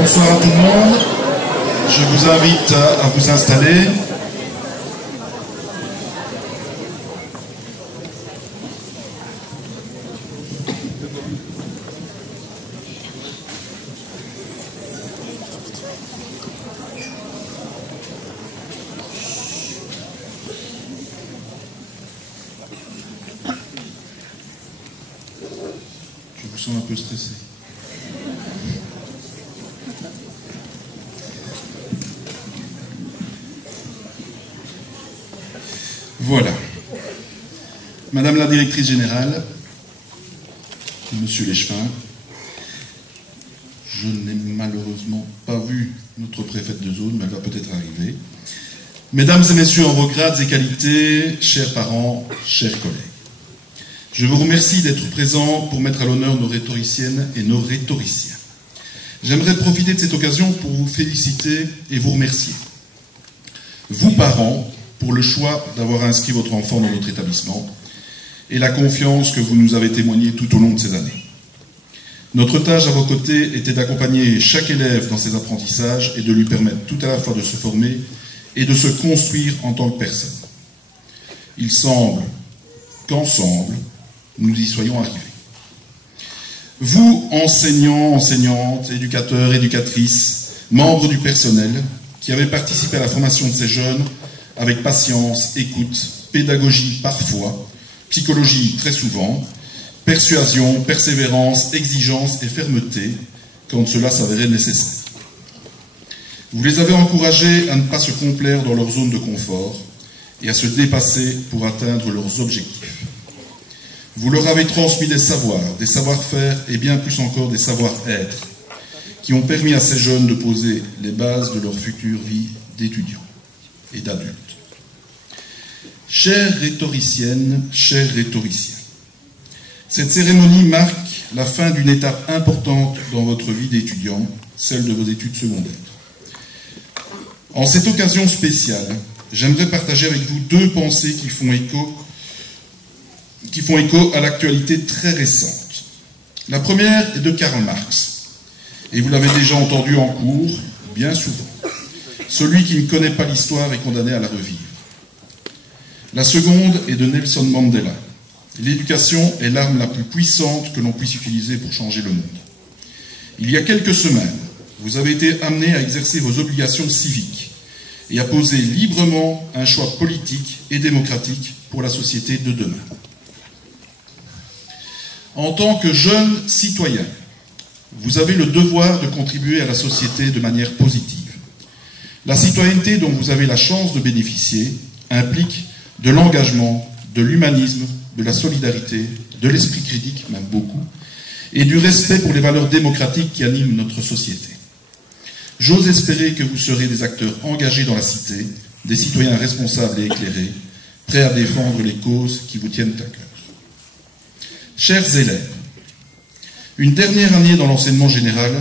Bonsoir à tout le monde. Je vous invite à vous installer. Je vous sens un peu stressé. Voilà. Madame la directrice générale, Monsieur Léchevin, je n'ai malheureusement pas vu notre préfète de zone, mais elle va peut-être arriver. Mesdames et messieurs en vos grades et qualités, chers parents, chers collègues, je vous remercie d'être présents pour mettre à l'honneur nos rhétoriciennes et nos rhétoriciens. J'aimerais profiter de cette occasion pour vous féliciter et vous remercier. Vous, parents, pour le choix d'avoir inscrit votre enfant dans notre établissement et la confiance que vous nous avez témoignée tout au long de ces années. Notre tâche à vos côtés était d'accompagner chaque élève dans ses apprentissages et de lui permettre tout à la fois de se former et de se construire en tant que personne. Il semble qu'ensemble, nous y soyons arrivés. Vous, enseignants, enseignantes, éducateurs, éducatrices, membres du personnel, qui avez participé à la formation de ces jeunes, avec patience, écoute, pédagogie parfois, psychologie très souvent, persuasion, persévérance, exigence et fermeté quand cela s'avérait nécessaire. Vous les avez encouragés à ne pas se complaire dans leur zone de confort et à se dépasser pour atteindre leurs objectifs. Vous leur avez transmis des savoir-faire et bien plus encore des savoir-être qui ont permis à ces jeunes de poser les bases de leur future vie d'étudiants et d'adultes. Chères rhétoriciennes, chers rhétoriciens, cette cérémonie marque la fin d'une étape importante dans votre vie d'étudiant, celle de vos études secondaires. En cette occasion spéciale, j'aimerais partager avec vous deux pensées qui font écho à l'actualité très récente. La première est de Karl Marx, et vous l'avez déjà entendu en cours, bien souvent. Celui qui ne connaît pas l'histoire est condamné à la revivre. La seconde est de Nelson Mandela. L'éducation est l'arme la plus puissante que l'on puisse utiliser pour changer le monde. Il y a quelques semaines, vous avez été amené à exercer vos obligations civiques et à poser librement un choix politique et démocratique pour la société de demain. En tant que jeune citoyen, vous avez le devoir de contribuer à la société de manière positive. La citoyenneté dont vous avez la chance de bénéficier implique de l'engagement, de l'humanisme, de la solidarité, de l'esprit critique, même beaucoup, et du respect pour les valeurs démocratiques qui animent notre société. J'ose espérer que vous serez des acteurs engagés dans la cité, des citoyens responsables et éclairés, prêts à défendre les causes qui vous tiennent à cœur. Chers élèves, une dernière année dans l'enseignement général,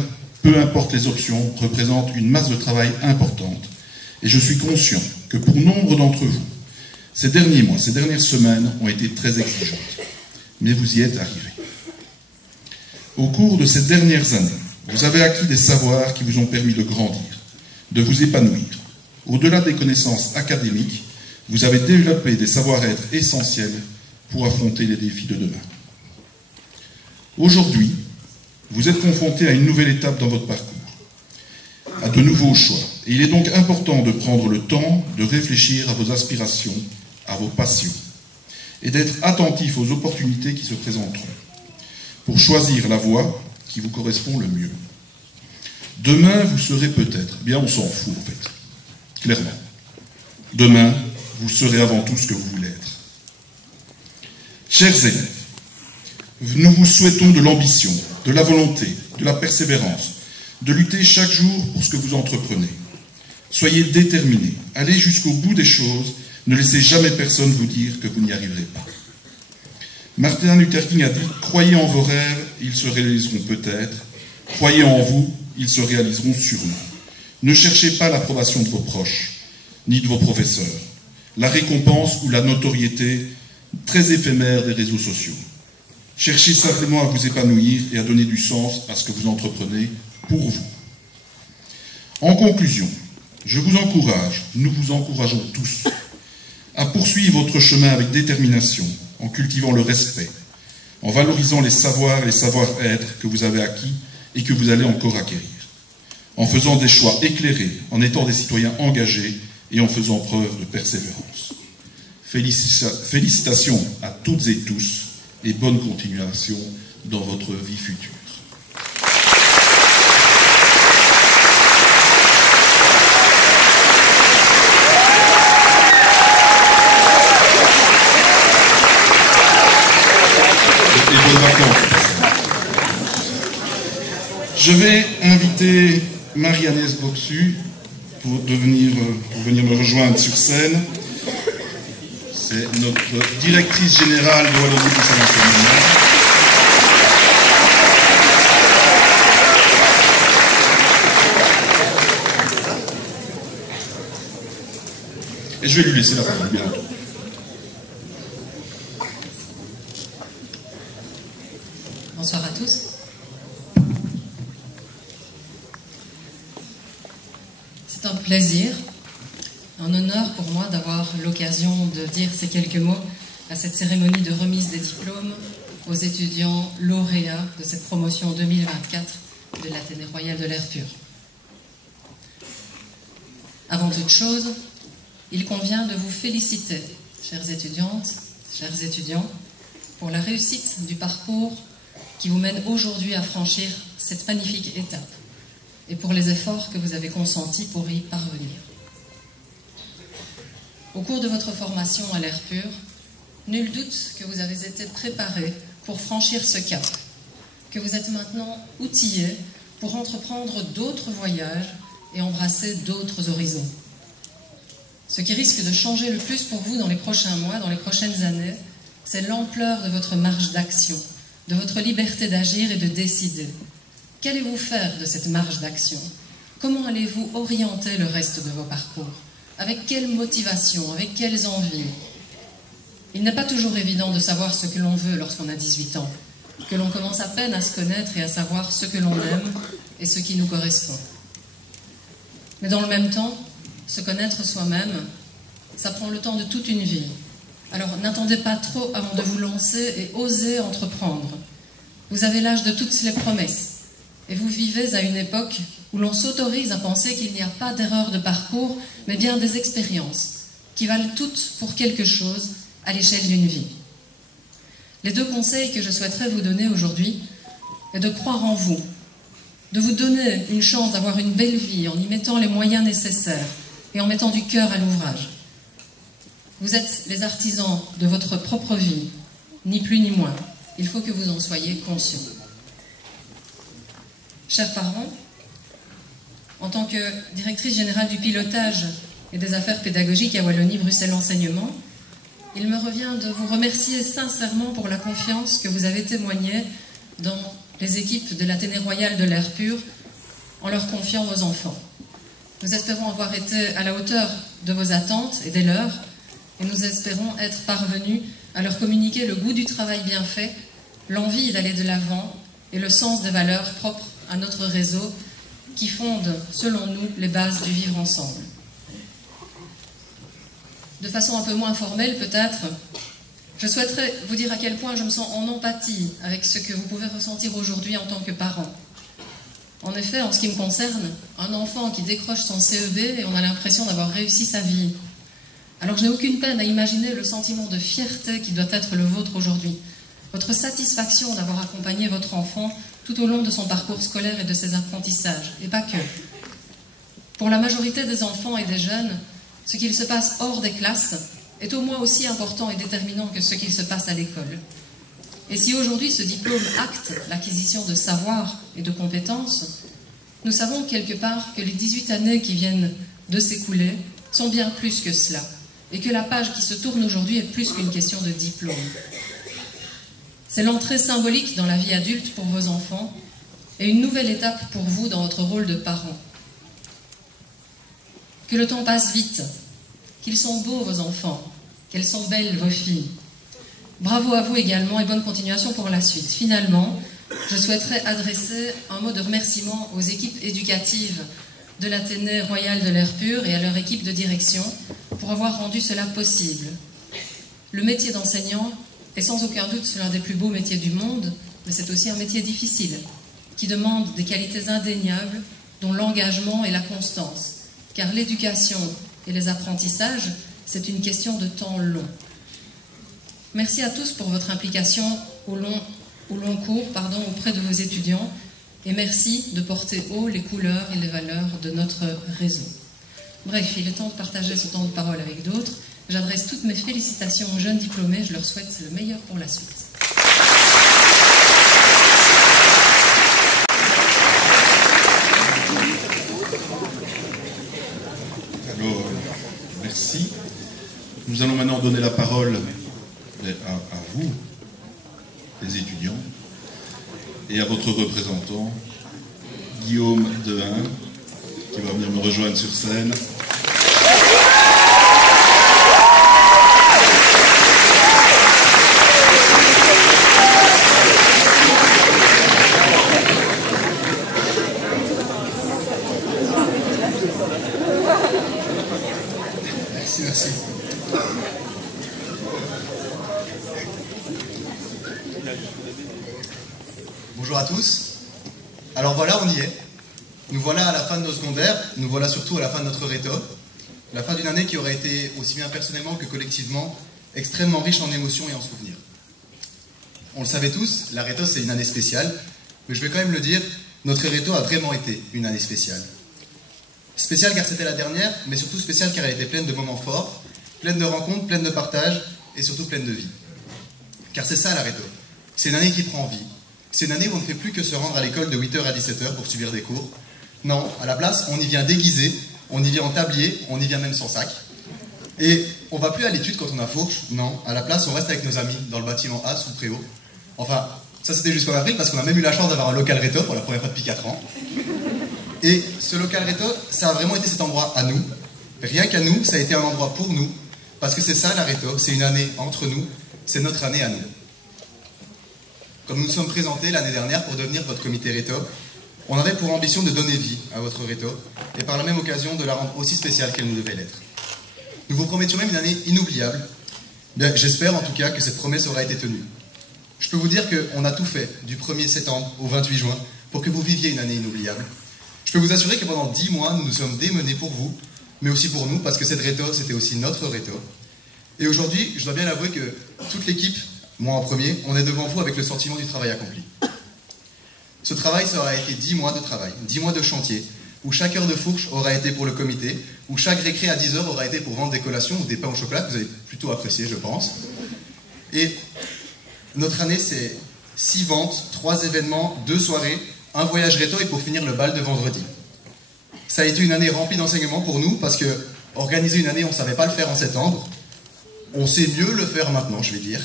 peu importe les options, représente une masse de travail importante, et je suis conscient que pour nombre d'entre vous, ces derniers mois, ces dernières semaines ont été très exigeantes, mais vous y êtes arrivés. Au cours de ces dernières années, vous avez acquis des savoirs qui vous ont permis de grandir, de vous épanouir. Au-delà des connaissances académiques, vous avez développé des savoir-être essentiels pour affronter les défis de demain. Aujourd'hui, vous êtes confronté à une nouvelle étape dans votre parcours, à de nouveaux choix. Et il est donc important de prendre le temps de réfléchir à vos aspirations, à vos passions, et d'être attentif aux opportunités qui se présenteront, pour choisir la voie qui vous correspond le mieux. Demain, vous serez peut-être, bien on s'en fout en fait, clairement. Demain, vous serez avant tout ce que vous voulez être. Chers élèves, nous vous souhaitons de l'ambition, de la volonté, de la persévérance, de lutter chaque jour pour ce que vous entreprenez. Soyez déterminés, allez jusqu'au bout des choses, ne laissez jamais personne vous dire que vous n'y arriverez pas. Martin Luther King a dit « Croyez en vos rêves, ils se réaliseront peut-être. Croyez en vous, ils se réaliseront sûrement. Ne cherchez pas l'approbation de vos proches, ni de vos professeurs, la récompense ou la notoriété très éphémère des réseaux sociaux. Cherchez simplement à vous épanouir et à donner du sens à ce que vous entreprenez pour vous. En conclusion, je vous encourage, nous vous encourageons tous, à poursuivre votre chemin avec détermination, en cultivant le respect, en valorisant les savoirs et les savoir-être que vous avez acquis et que vous allez encore acquérir, en faisant des choix éclairés, en étant des citoyens engagés et en faisant preuve de persévérance. Félicitations à toutes et tous et bonne continuation dans votre vie future. Et bonnes vacances. Je vais inviter Marie-Agnès Boxu pour venir me rejoindre sur scène. C'est notre directrice générale de Wallonie pour sa enseignement. Et je vais lui laisser la parole bientôt. Bonsoir à tous. C'est un plaisir, un honneur pour moi d'avoir l'occasion de dire ces quelques mots à cette cérémonie de remise des diplômes aux étudiants lauréats de cette promotion 2024 de l'Athénée royale de l'air pur. Avant toute chose, il convient de vous féliciter, chères étudiantes, chers étudiants, pour la réussite du parcours qui vous mène aujourd'hui à franchir cette magnifique étape et pour les efforts que vous avez consentis pour y parvenir. Au cours de votre formation à l'air pur, nul doute que vous avez été préparés pour franchir ce cap, que vous êtes maintenant outillés pour entreprendre d'autres voyages et embrasser d'autres horizons. Ce qui risque de changer le plus pour vous dans les prochains mois, dans les prochaines années, c'est l'ampleur de votre marge d'action, de votre liberté d'agir et de décider. Qu'allez-vous faire de cette marge d'action? Comment allez-vous orienter le reste de vos parcours? Avec quelle motivation? Avec quelles envies? Il n'est pas toujours évident de savoir ce que l'on veut lorsqu'on a 18 ans, que l'on commence à peine à se connaître et à savoir ce que l'on aime et ce qui nous correspond. Mais dans le même temps, se connaître soi-même, ça prend le temps de toute une vie. Alors n'attendez pas trop avant de vous lancer et osez entreprendre. Vous avez l'âge de toutes les promesses et vous vivez à une époque où l'on s'autorise à penser qu'il n'y a pas d'erreur de parcours, mais bien des expériences qui valent toutes pour quelque chose à l'échelle d'une vie. Les deux conseils que je souhaiterais vous donner aujourd'hui est de croire en vous, de vous donner une chance d'avoir une belle vie en y mettant les moyens nécessaires et en mettant du cœur à l'ouvrage. Vous êtes les artisans de votre propre vie, ni plus ni moins. Il faut que vous en soyez conscients. Chers parents, en tant que directrice générale du pilotage et des affaires pédagogiques à Wallonie-Bruxelles Enseignement, il me revient de vous remercier sincèrement pour la confiance que vous avez témoignée dans les équipes de l'Athénée royale de l'air pur en leur confiant vos enfants. Nous espérons avoir été à la hauteur de vos attentes et des leurs, et nous espérons être parvenus à leur communiquer le goût du travail bien fait, l'envie d'aller de l'avant et le sens des valeurs propres à notre réseau qui fondent, selon nous, les bases du vivre ensemble. De façon un peu moins formelle peut-être, je souhaiterais vous dire à quel point je me sens en empathie avec ce que vous pouvez ressentir aujourd'hui en tant que parent. En effet, en ce qui me concerne, un enfant qui décroche son CEB et on a l'impression d'avoir réussi sa vie. Alors je n'ai aucune peine à imaginer le sentiment de fierté qui doit être le vôtre aujourd'hui. Votre satisfaction d'avoir accompagné votre enfant tout au long de son parcours scolaire et de ses apprentissages, et pas que. Pour la majorité des enfants et des jeunes, ce qu'il se passe hors des classes est au moins aussi important et déterminant que ce qu'il se passe à l'école. Et si aujourd'hui ce diplôme acte l'acquisition de savoir et de compétences, nous savons quelque part que les 18 années qui viennent de s'écouler sont bien plus que cela, et que la page qui se tourne aujourd'hui est plus qu'une question de diplôme. C'est l'entrée symbolique dans la vie adulte pour vos enfants et une nouvelle étape pour vous dans votre rôle de parent. Que le temps passe vite, qu'ils sont beaux vos enfants, qu'elles sont belles vos filles. Bravo à vous également et bonne continuation pour la suite. Finalement, je souhaiterais adresser un mot de remerciement aux équipes éducatives de l'Athénée royal de l'air pur et à leur équipe de direction pour avoir rendu cela possible. Le métier d'enseignant est sans aucun doute l'un des plus beaux métiers du monde, mais c'est aussi un métier difficile, qui demande des qualités indéniables, dont l'engagement et la constance. Car l'éducation et les apprentissages, c'est une question de temps long. Merci à tous pour votre implication au long cours auprès de vos étudiants, et merci de porter haut les couleurs et les valeurs de notre réseau. Bref, il est temps de partager ce temps de parole avec d'autres. J'adresse toutes mes félicitations aux jeunes diplômés, je leur souhaite le meilleur pour la suite. Alors, merci. Nous allons maintenant donner la parole à vous, les étudiants, et à votre représentant, Guillaume Dehain, qui va venir me rejoindre sur scène. Merci. Bonjour à tous. Alors voilà, on y est. Nous voilà à la fin de nos secondaires, nous voilà surtout à la fin de notre réto. La fin d'une année qui aurait été, aussi bien personnellement que collectivement, extrêmement riche en émotions et en souvenirs. On le savait tous, la réto c'est une année spéciale, mais je vais quand même le dire, notre réto a vraiment été une année spéciale. Spéciale car c'était la dernière, mais surtout spéciale car elle était pleine de moments forts, pleine de rencontres, pleine de partages et surtout pleine de vie. Car c'est ça la réto. C'est une année qui prend vie. C'est une année où on ne fait plus que se rendre à l'école de 8h à 17h pour subir des cours. Non, à la place, on y vient déguisé, on y vient en tablier, on y vient même sans sac. Et on va plus à l'étude quand on a fourche, non. À la place, on reste avec nos amis dans le bâtiment A sous Préau. Enfin, ça c'était jusqu'en avril parce qu'on a même eu la chance d'avoir un local réto pour la première fois depuis 4 ans. Et ce local réto, ça a vraiment été cet endroit à nous. Rien qu'à nous, ça a été un endroit pour nous. Parce que c'est ça la réto, c'est une année entre nous, c'est notre année à nous. Quand nous nous sommes présentés l'année dernière pour devenir votre comité réto, on avait pour ambition de donner vie à votre réto et par la même occasion de la rendre aussi spéciale qu'elle nous devait l'être. Nous vous promettions même une année inoubliable. Bien, j'espère en tout cas que cette promesse aura été tenue. Je peux vous dire qu'on a tout fait du 1er septembre au 28 juin pour que vous viviez une année inoubliable. Je peux vous assurer que pendant 10 mois, nous nous sommes démenés pour vous, mais aussi pour nous, parce que cette réto, c'était aussi notre réto. Et aujourd'hui, je dois bien l'avouer que toute l'équipe, moi en premier, on est devant vous avec le sentiment du travail accompli. Ce travail, ça aura été 10 mois de travail, 10 mois de chantier, où chaque heure de fourche aura été pour le comité, où chaque récré à 10 heures aura été pour vendre des collations ou des pains au chocolat, que vous avez plutôt apprécié, je pense. Et notre année, c'est 6 ventes, 3 événements, 2 soirées, un voyage réto et pour finir le bal de vendredi. Ça a été une année remplie d'enseignements pour nous parce que organiser une année, on ne savait pas le faire en septembre. On sait mieux le faire maintenant, je vais dire.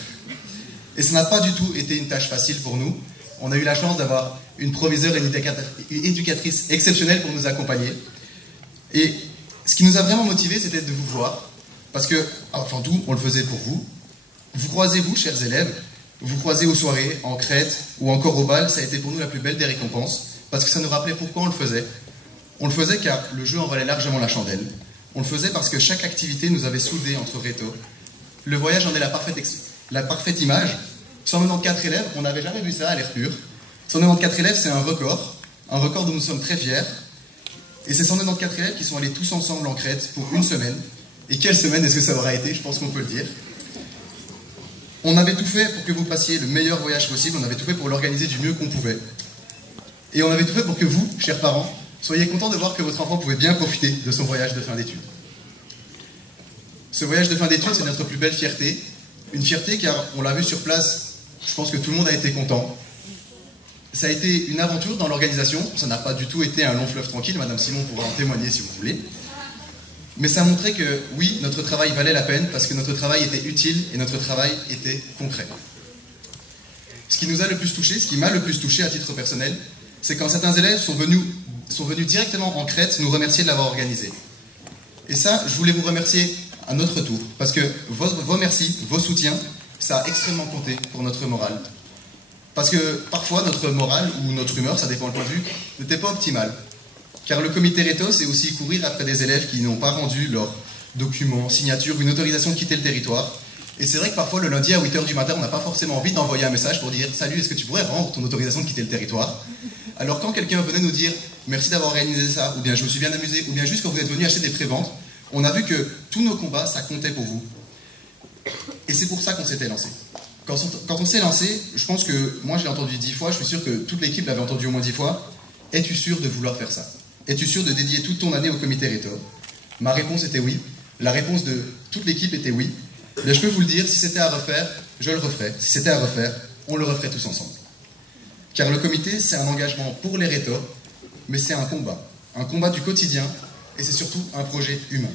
Et ça n'a pas du tout été une tâche facile pour nous. On a eu la chance d'avoir une proviseure et une éducatrice exceptionnelle pour nous accompagner. Et ce qui nous a vraiment motivés, c'était de vous voir. Parce que, enfin tout, on le faisait pour vous. Vous croisez, vous, chers élèves, vous croisez aux soirées, en Crète ou encore au bal, ça a été pour nous la plus belle des récompenses, parce que ça nous rappelait pourquoi on le faisait. On le faisait car le jeu en valait largement la chandelle. On le faisait parce que chaque activité nous avait soudés entre réto. Le voyage en est la parfaite image. 194 élèves, on n'avait jamais vu ça à l'air pur. 194 élèves, c'est un record dont nous sommes très fiers. Et ces 194 élèves qui sont allés tous ensemble en Crète pour une semaine. Et quelle semaine est-ce que ça aura été? Je pense qu'on peut le dire. On avait tout fait pour que vous passiez le meilleur voyage possible, on avait tout fait pour l'organiser du mieux qu'on pouvait. Et on avait tout fait pour que vous, chers parents, soyez contents de voir que votre enfant pouvait bien profiter de son voyage de fin d'études. Ce voyage de fin d'études, c'est notre plus belle fierté. Une fierté car on l'a vu sur place, je pense que tout le monde a été content. Ça a été une aventure dans l'organisation, ça n'a pas du tout été un long fleuve tranquille, Madame Simon pourra en témoigner si vous voulez. Mais ça montrait que, oui, notre travail valait la peine parce que notre travail était utile et notre travail était concret. Ce qui nous a le plus touché, ce qui m'a le plus touché à titre personnel, c'est quand certains élèves sont venus directement en Crète nous remercier de l'avoir organisé. Et ça, je voulais vous remercier à notre tour, parce que vos merci, vos soutiens, ça a extrêmement compté pour notre morale. Parce que parfois, notre morale ou notre humeur, ça dépend le point de vue, n'était pas optimale. Car le comité réto, c'est aussi courir après des élèves qui n'ont pas rendu leur document, signature, une autorisation de quitter le territoire. Et c'est vrai que parfois, le lundi à 8h du matin, on n'a pas forcément envie d'envoyer un message pour dire « Salut, est-ce que tu pourrais rendre ton autorisation de quitter le territoire ?» Alors quand quelqu'un venait nous dire « Merci d'avoir organisé ça » ou bien « Je me suis bien amusé » ou bien juste quand vous êtes venu acheter des préventes, on a vu que tous nos combats, ça comptait pour vous. Et c'est pour ça qu'on s'était lancé. Quand on s'est lancé, je pense que moi je l'ai entendu 10 fois, je suis sûr que toute l'équipe l'avait entendu au moins 10 fois. Es-tu sûr de vouloir faire ça? Es-tu sûr de dédier toute ton année au comité réto? Ma réponse était oui. La réponse de toute l'équipe était oui. Mais je peux vous le dire, si c'était à refaire, je le referais. Si c'était à refaire, on le referait tous ensemble. Car le comité, c'est un engagement pour les rétos, mais c'est un combat du quotidien, et c'est surtout un projet humain.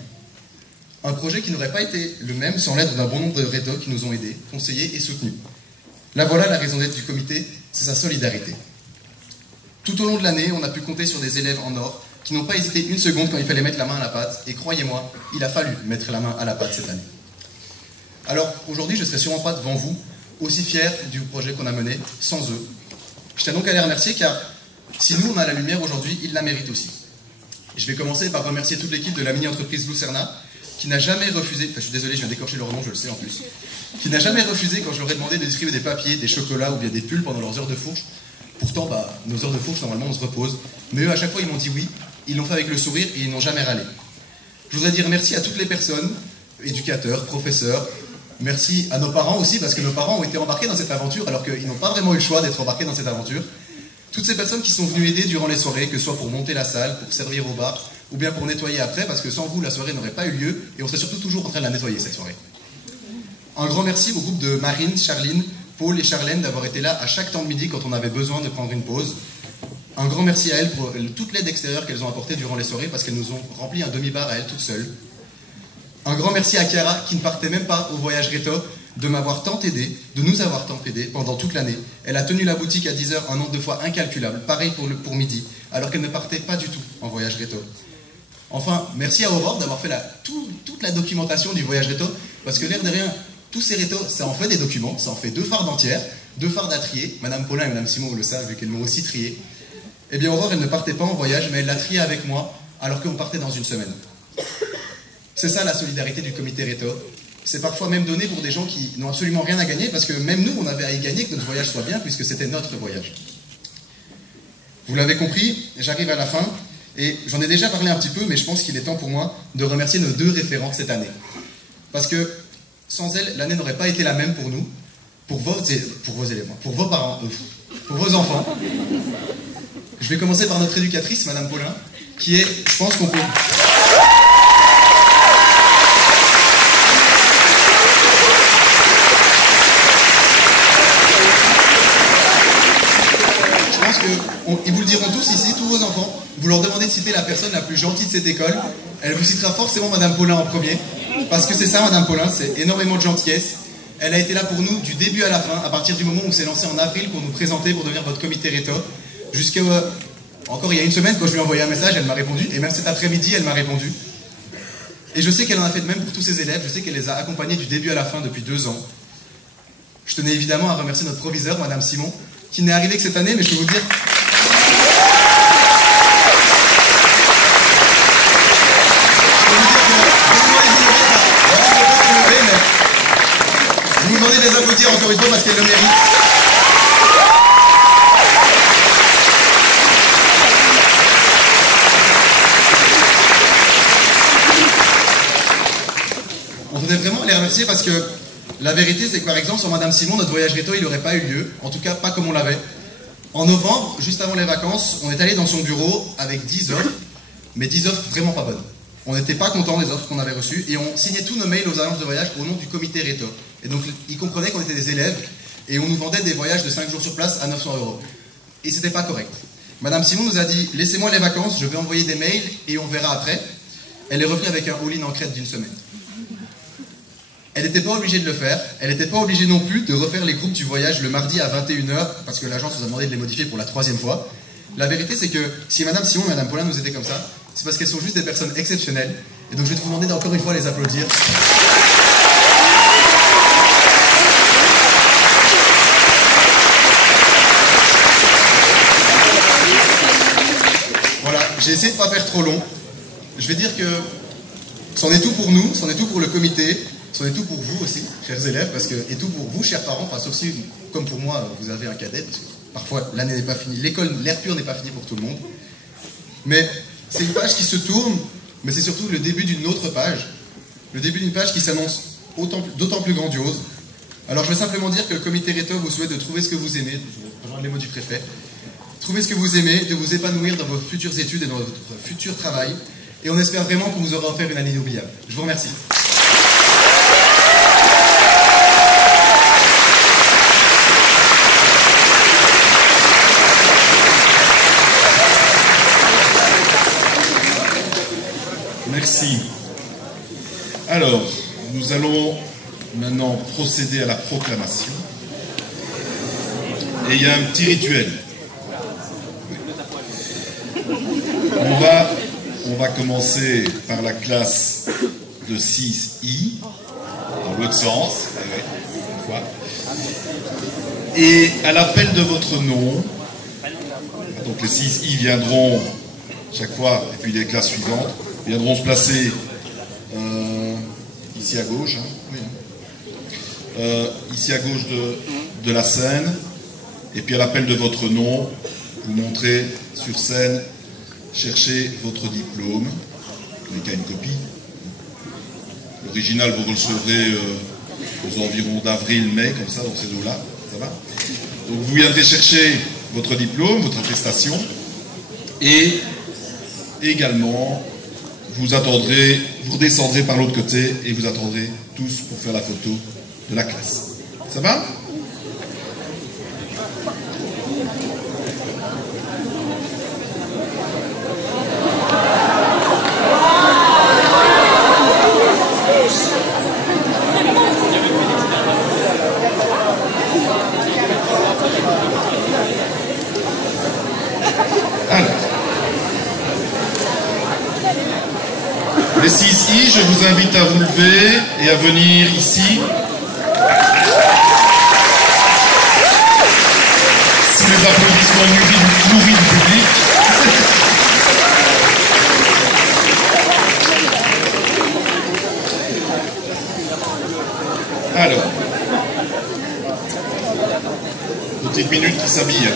Un projet qui n'aurait pas été le même sans l'aide d'un bon nombre de rétos qui nous ont aidés, conseillés et soutenus. Là voilà la raison d'être du comité, c'est sa solidarité. Tout au long de l'année, on a pu compter sur des élèves en or qui n'ont pas hésité une seconde quand il fallait mettre la main à la pâte, et croyez-moi, il a fallu mettre la main à la pâte cette année. Alors aujourd'hui, je ne serai sûrement pas devant vous aussi fier du projet qu'on a mené sans eux. Je tiens donc à les remercier car si nous on a la lumière aujourd'hui, ils la méritent aussi. Et je vais commencer par remercier toute l'équipe de la mini-entreprise Lucerna qui n'a jamais refusé, enfin je suis désolé, je viens d'écorcher leur nom, je le sais en plus, qui n'a jamais refusé quand je leur ai demandé de distribuer des papiers, des chocolats ou bien des pulls pendant leurs heures de fourche. Pourtant, nos heures de fourche, normalement, on se repose. Mais eux, à chaque fois, ils m'ont dit oui. Ils l'ont fait avec le sourire et ils n'ont jamais râlé. Je voudrais dire merci à toutes les personnes, éducateurs, professeurs. Merci à nos parents aussi, parce que nos parents ont été embarqués dans cette aventure, alors qu'ils n'ont pas vraiment eu le choix d'être embarqués dans cette aventure. Toutes ces personnes qui sont venues aider durant les soirées, que ce soit pour monter la salle, pour servir au bar, ou bien pour nettoyer après, parce que sans vous, la soirée n'aurait pas eu lieu, et on serait surtout toujours en train de la nettoyer, cette soirée. Un grand merci au groupe de Marine, Charline, Paul et Charlène d'avoir été là à chaque temps de midi quand on avait besoin de prendre une pause. Un grand merci à elles pour toute l'aide extérieure qu'elles ont apportée durant les soirées parce qu'elles nous ont rempli un demi-bar à elles toutes seules. Un grand merci à Chiara qui ne partait même pas au voyage réto de m'avoir tant aidé, de nous avoir tant aidé pendant toute l'année. Elle a tenu la boutique à 10h un nombre de fois incalculable, pareil pour midi, alors qu'elle ne partait pas du tout en voyage réto. Enfin, merci à Aurore d'avoir fait toute la documentation du voyage réto parce que l'air de rien, tous ces rétos, ça en fait des documents, ça en fait 2 fardes entières, 2 fardes à trier. Madame Paulin et Madame Simon le savent, vu qu'elles m'ont aussi trié. Eh bien, Aurore, elle ne partait pas en voyage, mais elle l'a trié avec moi, alors qu'on partait dans une semaine. C'est ça la solidarité du comité réto. C'est parfois même donné pour des gens qui n'ont absolument rien à gagner, parce que même nous, on avait à y gagner que notre voyage soit bien, puisque c'était notre voyage. Vous l'avez compris, j'arrive à la fin, et j'en ai déjà parlé un petit peu, mais je pense qu'il est temps pour moi de remercier nos 2 référents cette année. Parce que sans elles, l'année n'aurait pas été la même pour nous, pour vos élèves, pour vos parents, pour vos enfants. Je vais commencer par notre éducatrice, Madame Paulin, qui est, je pense qu'on peut... Je pense qu'ils vous le diront tous ici, tous vos enfants, vous leur demandez de citer la personne la plus gentille de cette école, elle vous citera forcément Madame Paulin en premier. Parce que c'est ça, Madame Paulin, c'est énormément de gentillesse. Elle a été là pour nous du début à la fin, à partir du moment où on s'est lancé en avril pour nous présenter, pour devenir votre comité réto. Jusqu'à... encore il y a une semaine, quand je lui ai envoyé un message, elle m'a répondu. Et même cet après-midi, elle m'a répondu. Et je sais qu'elle en a fait de même pour tous ses élèves. Je sais qu'elle les a accompagnés du début à la fin depuis 2 ans. Je tenais évidemment à remercier notre proviseur, Madame Simon, qui n'est arrivée que cette année, mais je peux vous dire... Je vous demandais de les applaudir encore une fois parce qu'elle le mérite. On voudrait vraiment les remercier parce que la vérité c'est que par exemple sur Madame Simon, notre voyage réto il n'aurait pas eu lieu, en tout cas pas comme on l'avait. En novembre, juste avant les vacances, on est allé dans son bureau avec 10 offres, mais 10 offres vraiment pas bonnes. On n'était pas contents des offres qu'on avait reçues et on signait tous nos mails aux agences de voyage au nom du comité réto. Et donc, ils comprenaient qu'on était des élèves et on nous vendait des voyages de 5 jours sur place à 900 €. Et c'était pas correct. Madame Simon nous a dit, laissez-moi les vacances, je vais envoyer des mails et on verra après. Elle est revenue avec un all-in en Crète d'1 semaine. Elle n'était pas obligée de le faire. Elle n'était pas obligée non plus de refaire les groupes du voyage le mardi à 21h parce que l'agence nous a demandé de les modifier pour la 3e fois. La vérité, c'est que si Madame Simon et Madame Paulin nous étaient comme ça, c'est parce qu'elles sont juste des personnes exceptionnelles. Et donc je vais vous demander encore une fois de les applaudir. Voilà, j'ai essayé de ne pas faire trop long. Je vais dire que c'en est tout pour nous, c'en est tout pour le comité, c'en est tout pour vous aussi, chers élèves, et tout pour vous, chers parents, sauf si, comme pour moi, vous avez un cadet, parce que parfois l'année n'est pas finie, l'école, l'air pur n'est pas fini pour tout le monde. Mais c'est une page qui se tourne, mais c'est surtout le début d'une autre page. Le début d'une page qui s'annonce d'autant plus grandiose. Alors je vais simplement dire que le comité Réto vous souhaite de trouver ce que vous aimez, je vais rejoindre les mots du préfet, trouver ce que vous aimez, de vous épanouir dans vos futures études et dans votre futur travail. Et on espère vraiment qu'on vous aura offert une année inoubliable. Je vous remercie. Merci. Alors, nous allons maintenant procéder à la proclamation. Et il y a un petit rituel. On va commencer par la classe de 6I, dans l'autre sens. Et à l'appel de votre nom, donc les 6I viendront chaque fois, et puis les classes suivantes, viendront se placer ici à gauche, ici à gauche de la scène, et puis à l'appel de votre nom, vous montrez sur scène, cherchez votre diplôme, il n'y a une copie. L'original, vous recevrez aux environs d'avril-mai, comme ça, dans ces eaux-là, ça va. Donc vous viendrez chercher votre diplôme, votre attestation, et également, vous redescendrez par l'autre côté et vous attendrez tous pour faire la photo de la classe. Ça va ? Les 6I, je vous invite à vous lever et à venir ici. Sous les applaudissements nourris du public. Alors, une petite minute qui s'habille.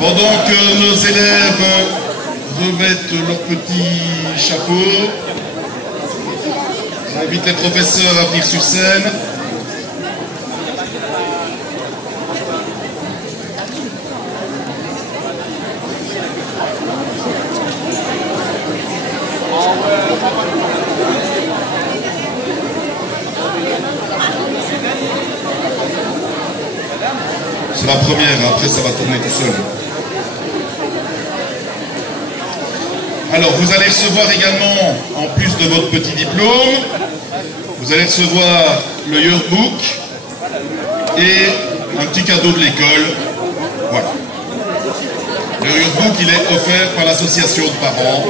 Pendant que nos élèves revêtent leur petit chapeau, j'invite les professeurs à venir sur scène. C'est la première, après ça va tourner tout seul. Alors, vous allez recevoir également, en plus de votre petit diplôme, vous allez recevoir le yearbook et un petit cadeau de l'école. Voilà. Le yearbook, il est offert par l'association de parents.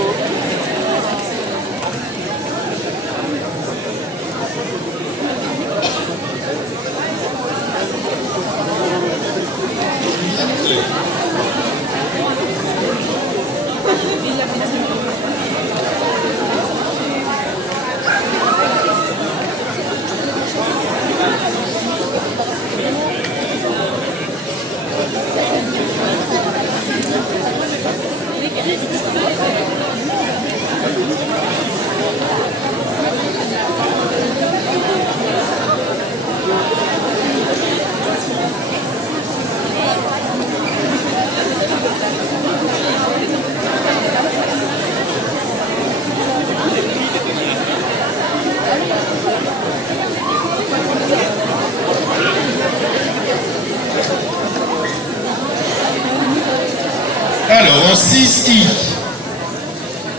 Alors, en 6I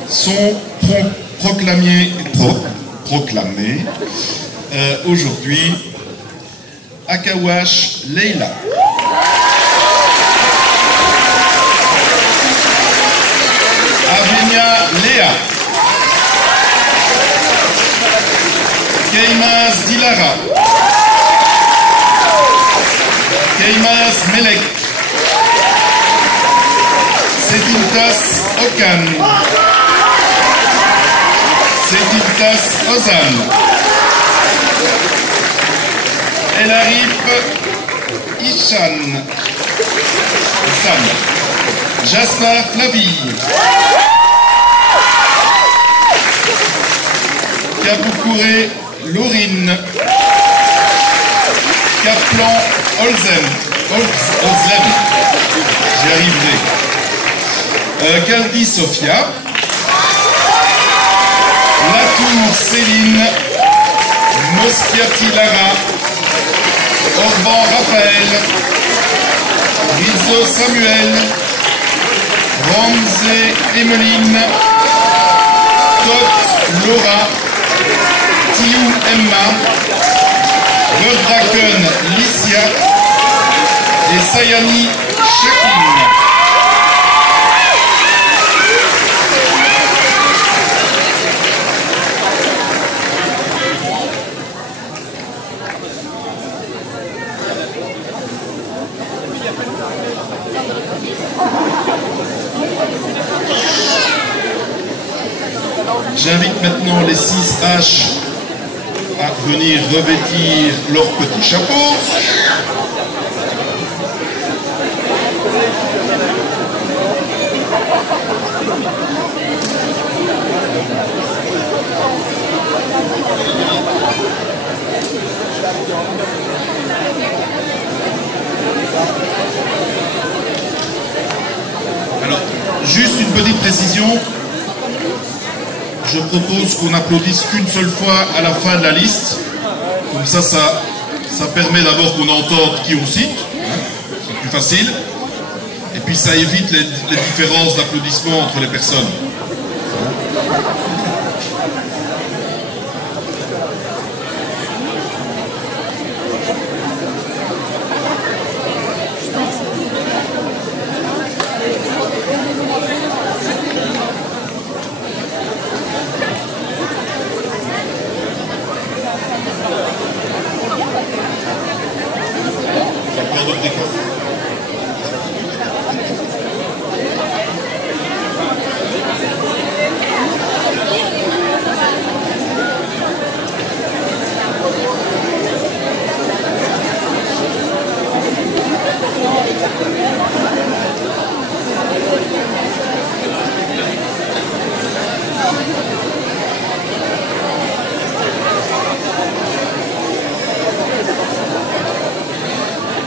sont proclamés aujourd'hui Akawash Leila, Avenia Léa, Keimaz Dilara, Keimas Melek, Setintas Okan, Setintas Ozan, El Arif Ishan, Jasna Flavie, Kaboukouré Laurine, Kaplan Olzem, j'y arriverai. Galdi Sofia, Latour Céline, Moskiati Lara, Orban Raphaël, Rizzo Samuel, Ramsey Emeline, Tot Laura, Tiou Emma, Verdraken Licia et Sayani Shekin. J'invite maintenant les 6H à venir revêtir leur petit chapeau. Alors, juste une petite précision. Je propose qu'on applaudisse qu'une seule fois à la fin de la liste. Comme ça permet d'abord qu'on entende qui on cite. C'est plus facile. Et puis ça évite les différences d'applaudissements entre les personnes.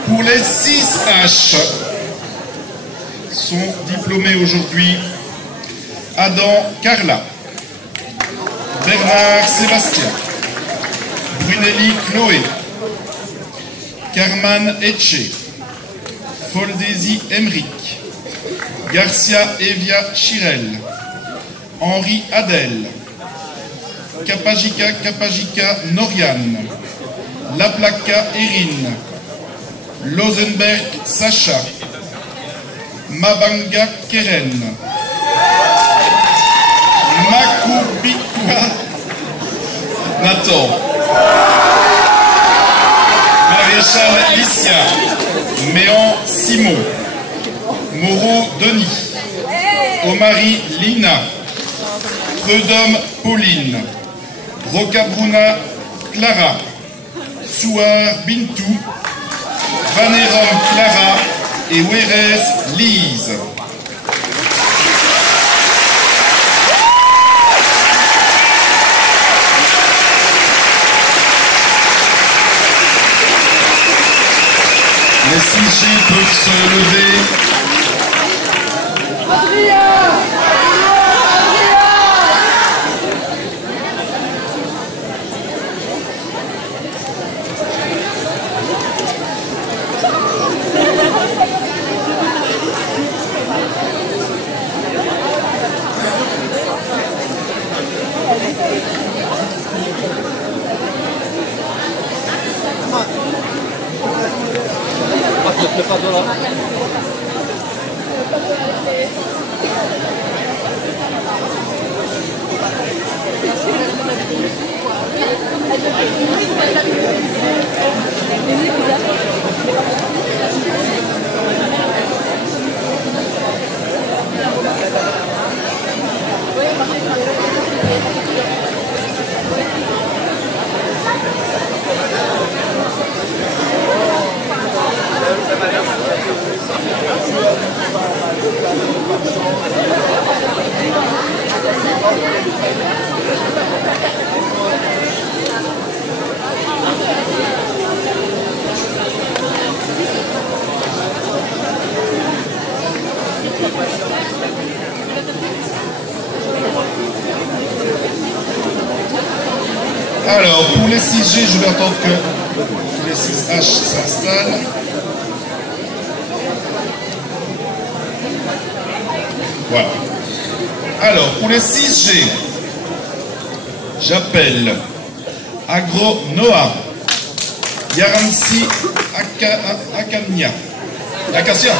Pour les 6H sont diplômés aujourd'hui Adam Carla, Bernard Sébastien, Brunelli Chloé, Carman Etche, Foldesi Emric, Garcia Evia Chirel, Henri Adel, Kapajika Norian, Laplaka Erin, Losenberg Sacha, Mabanga Keren, Makubikwa Nathan, Maréchal Licia, Méan Simon, Moreau Denis, Omari Lina, Prudhomme Pauline, Rocabruna Clara, Souar Bintou, Vanerom Clara et Wérez Lise. Les 6G peuvent se lever. Alors, pour les 6G, je vais attendre que les 6H s'installent. Voilà. Alors, pour les 6G, j'appelle Agro Noah, Yaramsi Akania. Acacia,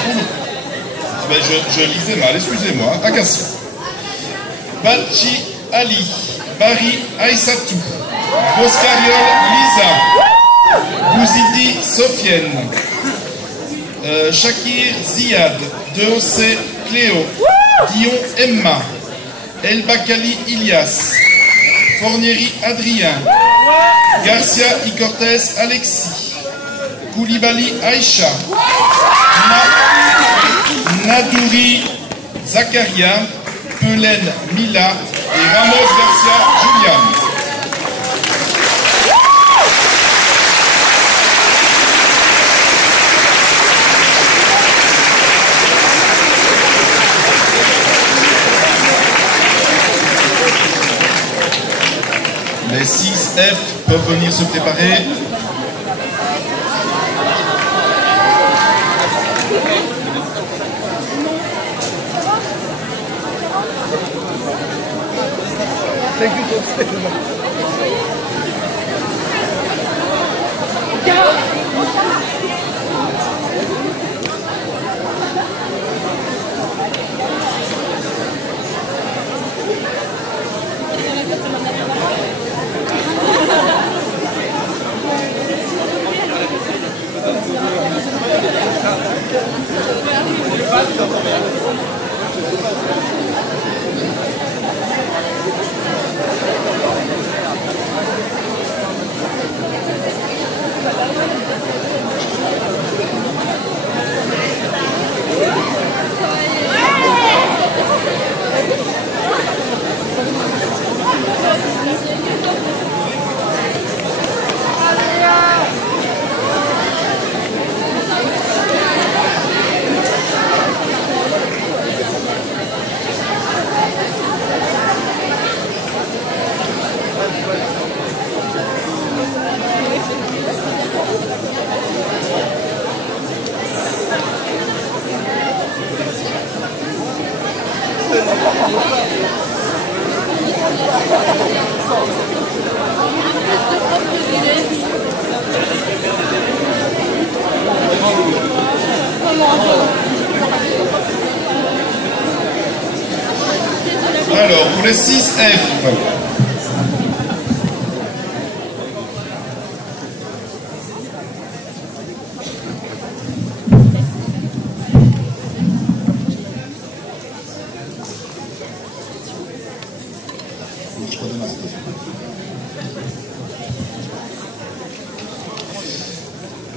je lisais mal, excusez-moi. Acacia. Balchi Ali, Bari Aïssatou, Boscariol Lisa, Bouzidi Sofiane, Shakir Ziad, Deossé Cléo, Dion Emma, El Bakali Ilias, Fornieri Adrien, Garcia y Cortés Alexis, Koulibaly Aïcha, Nadouri Zakaria, Pelen Mila et Ramos Garcia Julian. Les 6F peuvent venir se préparer. Alors, pour les 6F,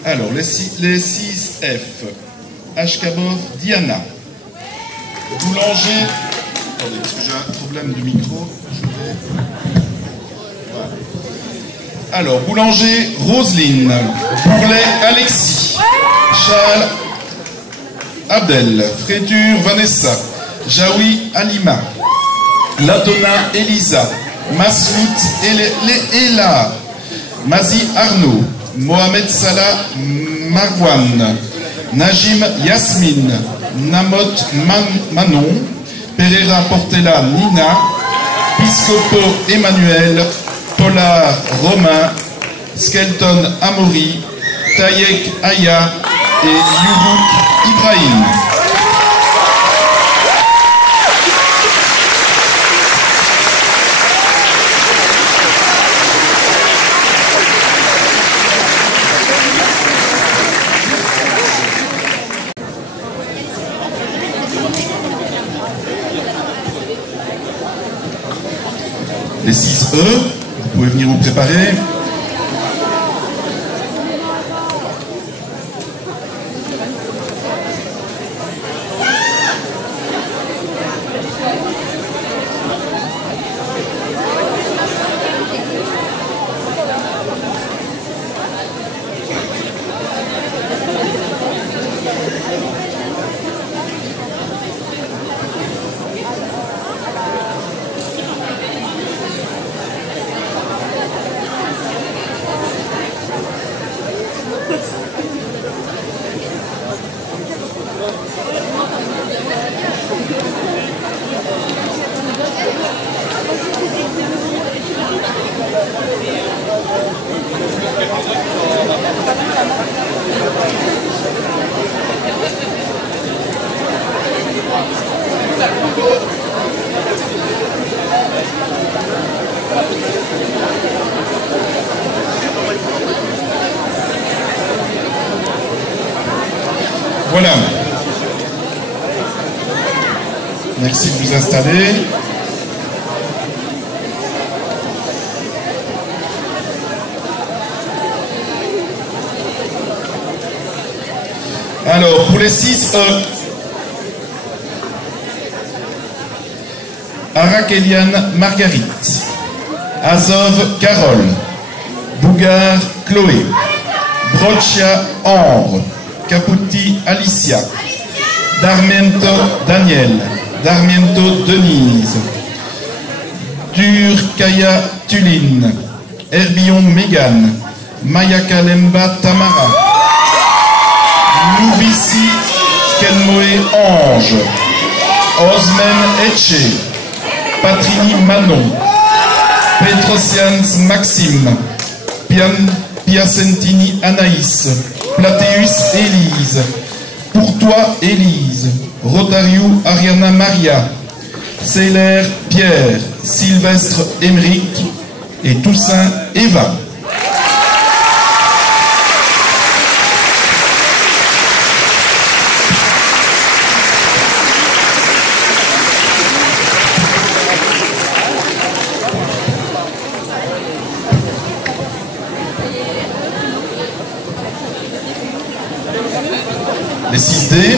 alors, les 6F, Ashkabov, Diana, Boulanger, attendez, parce que j'ai un problème de micro, voilà. Alors, Boulanger, Roselyne, Bourlet, Alexis, Charles, Abdel, Fréture, Vanessa, Jaoui, Alima, Ladonna, Elisa, Maslout, Ela, Mazi, Arnaud, Mohamed Salah, Marwan, Najim, Yasmine, Namot, Manon, Pereira, Portela, Nina, Piscopo, Emmanuel, Polar, Romain, Skelton, Amaury, Tayek, Aya et Yugouk, Ibrahim. les 6E, vous pouvez venir vous préparer. Voilà. Merci de vous installer. Alors, pour les 6E, Arakelian Marguerite, Azov Carole, Bougar Chloé, Brochia Ambre, Caputi Alicia, Darmiento Daniel, Darmiento Denise, Durkaya Tuline, Herbillon Mégane, Maya Kalemba Tamara, Louvici Kenmoé Ange, Osmen Etche, Patrini Manon, Petrosians Maxime, Piacentini Anaïs, Plateus Élise, Pour toi Élise, Rotariou Ariana Maria, Célaire Pierre, Sylvestre Émeric et Toussaint Eva. Les 6D.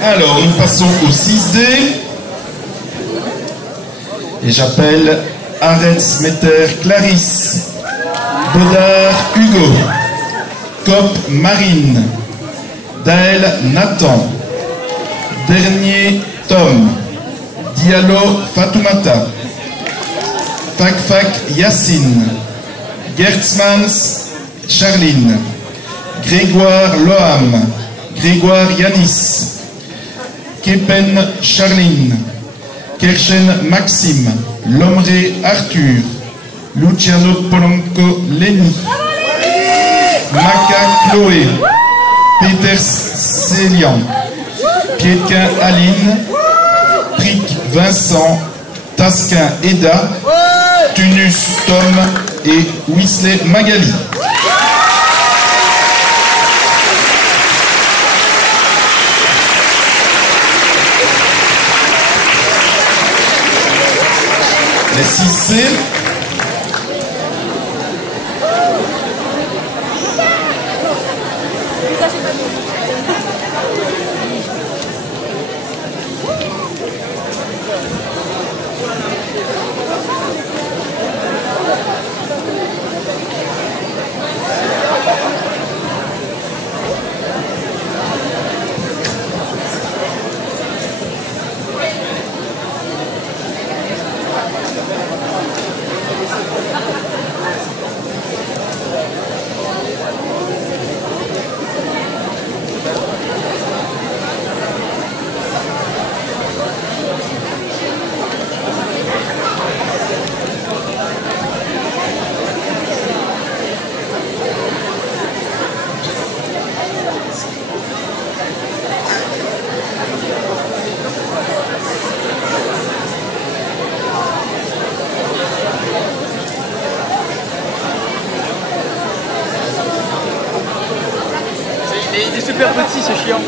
Alors, nous passons au 6D. Et j'appelle Arets Meter Clarisse, Baudard Hugo, Cop Marine, Daël Nathan, Dernier Tom, Diallo Fatoumata, Fakfak Yacine, Gertzmans Charline, Grégoire Loham, Grégoire Yanis, Kepen Charline, Kerchen Maxime, Lomré Arthur, Luciano Polanco Lenny, Maca Chloé, Peters Célian, Pietquin Aline, Pric Vincent, Tasquin Eda, Tunus Tom et Weasley Magali. Les 6C. Il est super petit, c'est chiant.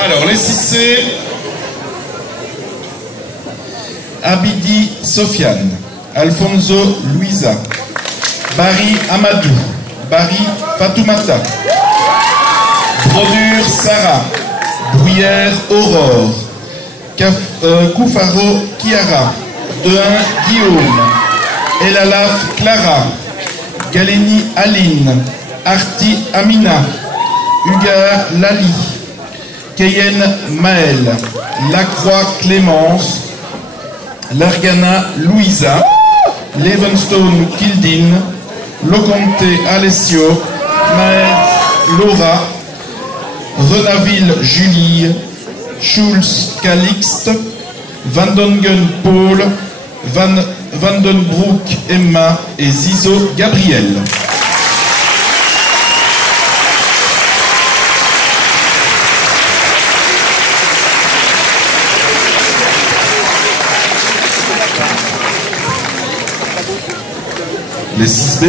Alors, les 6C. Abidi Sofiane, Alfonso Luisa, Barry Amadou, Barry Fatoumata, Brodure Sarah, Bruyère Aurore, Koufaro Kiara, Dehain Guillaume, Elalaf Clara, Galeni Aline, Arti Amina, Hugar Lali, Cayenne Maël, Lacroix Clémence, Largana Louisa, Levenstone Kildin, Loconte Alessio, Maël Laura, Renaville Julie, Schulz Calixte, Vandongen Paul, Vandenbroek Emma et Zizo Gabriel. Les 6B.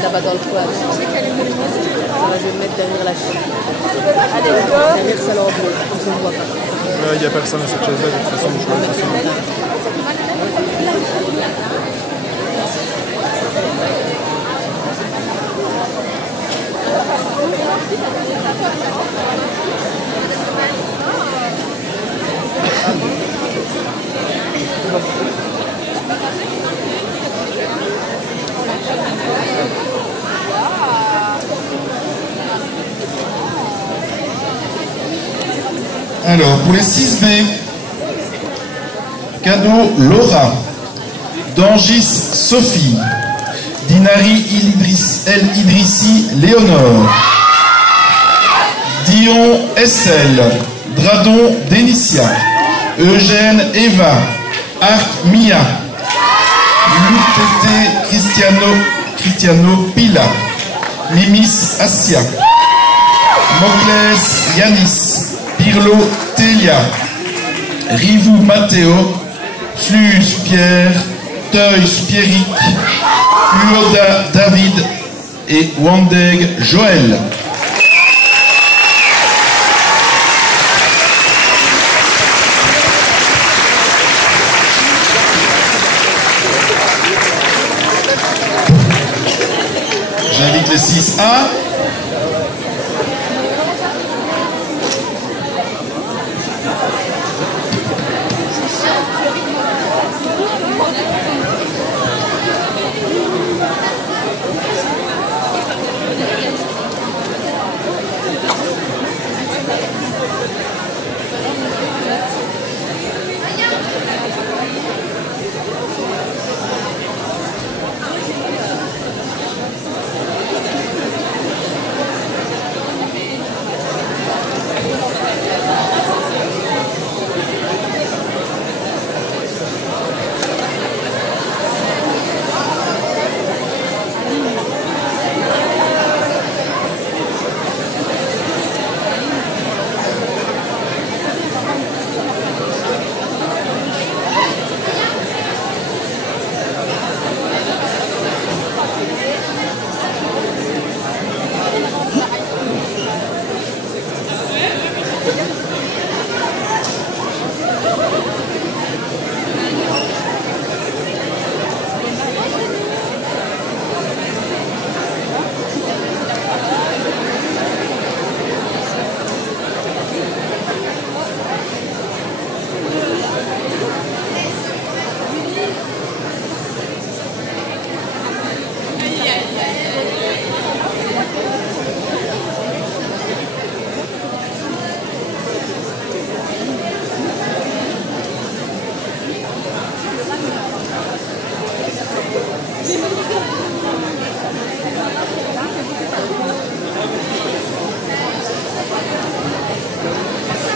Ça va dans le poivre. Je vais me mettre derrière la chaise. Derrière ça en bleu, comme ça on ne voit pas. Il n'y a personne à cette chaise-là, de toute façon, je vois. Alors, pour les 6B, cadeau Laura, Dangis Sophie, Dinari El Idrissi Léonore, Dion Essel, Dradon Dénicia, Eugène Eva, Arc Mia, Lutete Cristiano Pila, Mimis Assia, Moclès Yanis, Pirlo Telia, Rivou Matteo, Flus Pierre, Teus Pierrick, Uoda David et Wandeg Joël. J'invite les 6A.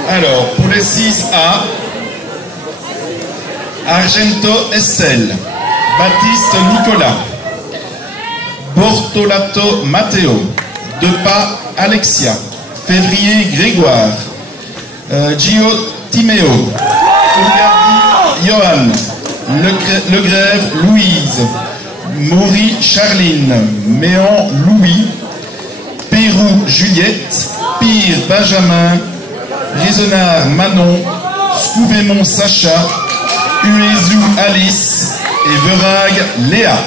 Alors, pour les 6A, Argento Estelle, Baptiste Nicolas, Bortolato Matteo, Depas Alexia, Février Grégoire, Gio Timéo, Ougardi Johan, Legrève Louise, Maury Charline, Méan Louis, Pérou Juliette, Pire Benjamin, Risonard Manon, Scouvémont Sacha, Uézou Alice et Verag Léa.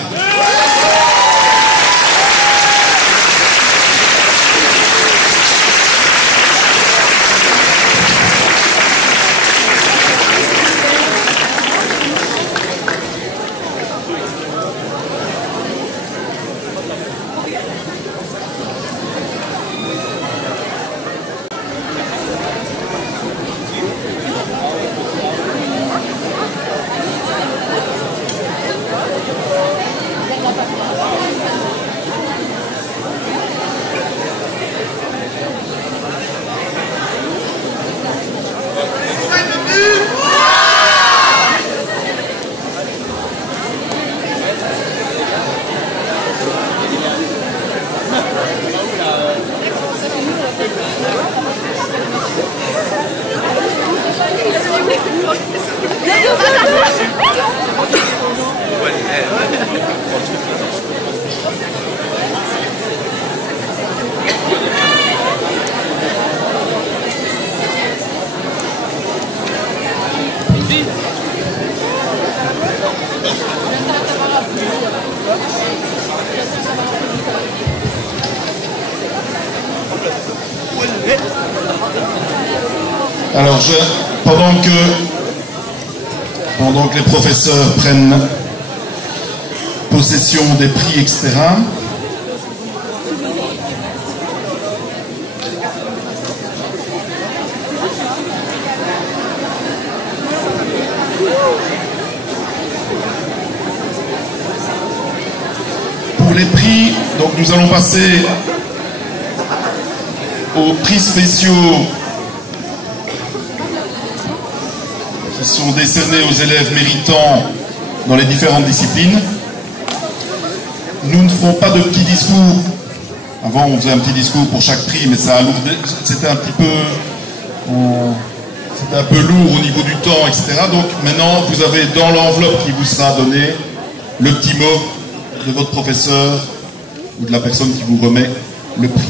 Alors, pendant que les professeurs prennent possession des prix, etc., pour les prix, donc nous allons passer aux prix spéciaux qui sont décernés aux élèves méritants dans les différentes disciplines. Nous ne ferons pas de petits discours. Avant, on faisait un petit discours pour chaque prix, mais ça alourdait. C'était un peu lourd au niveau du temps, etc. Donc maintenant, vous avez dans l'enveloppe qui vous sera donnée le petit mot de votre professeur ou de la personne qui vous remet le prix.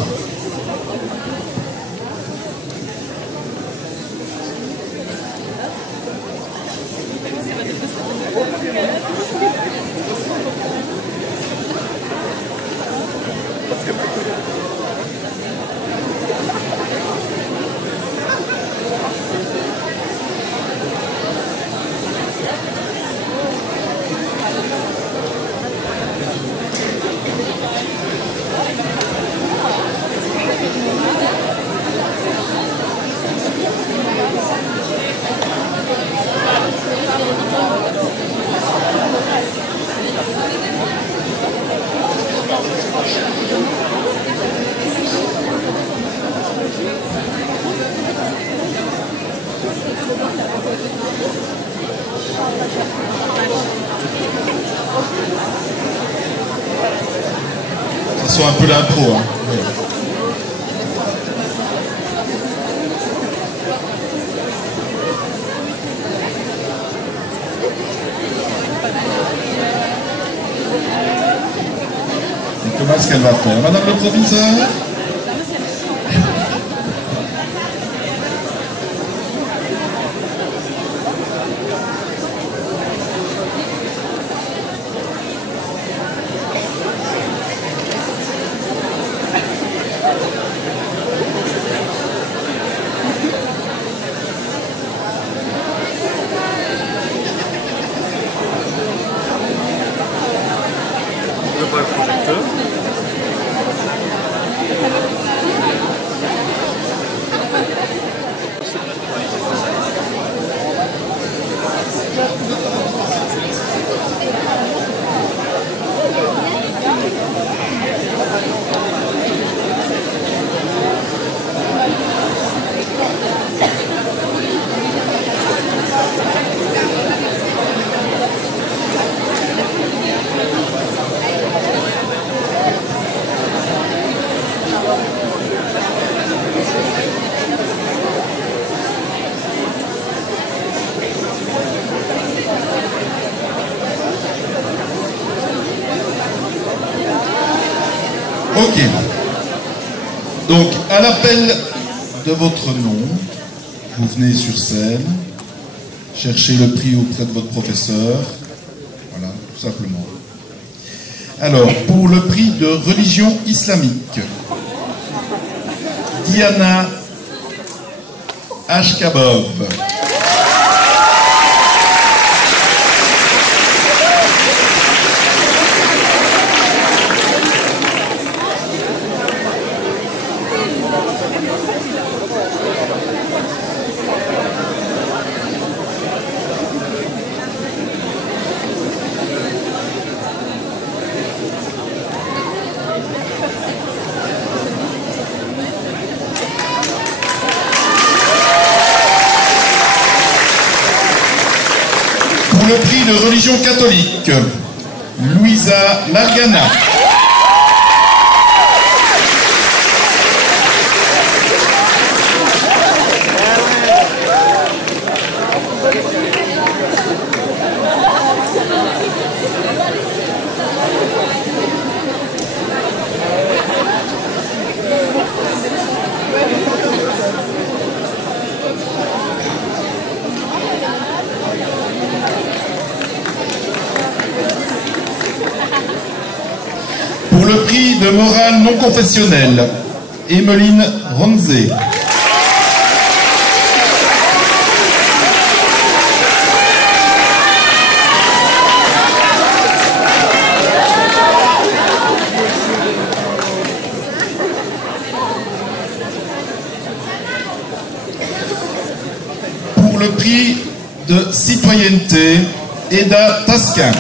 Ça soit un peu l'impro, hein. C'est Thomas ce qu'elle va faire. Madame le professeur? Ok. Donc, à l'appel de votre nom, vous venez sur scène, cherchez le prix auprès de votre professeur. Voilà, tout simplement. Alors, pour le prix de religion islamique, Diana Ashkabov. Le prix de religion catholique, Louisa Margana. Pour le prix de morale non confessionnelle, Emmeline Ronzé. pour le prix de citoyenneté, Eda Tasquin.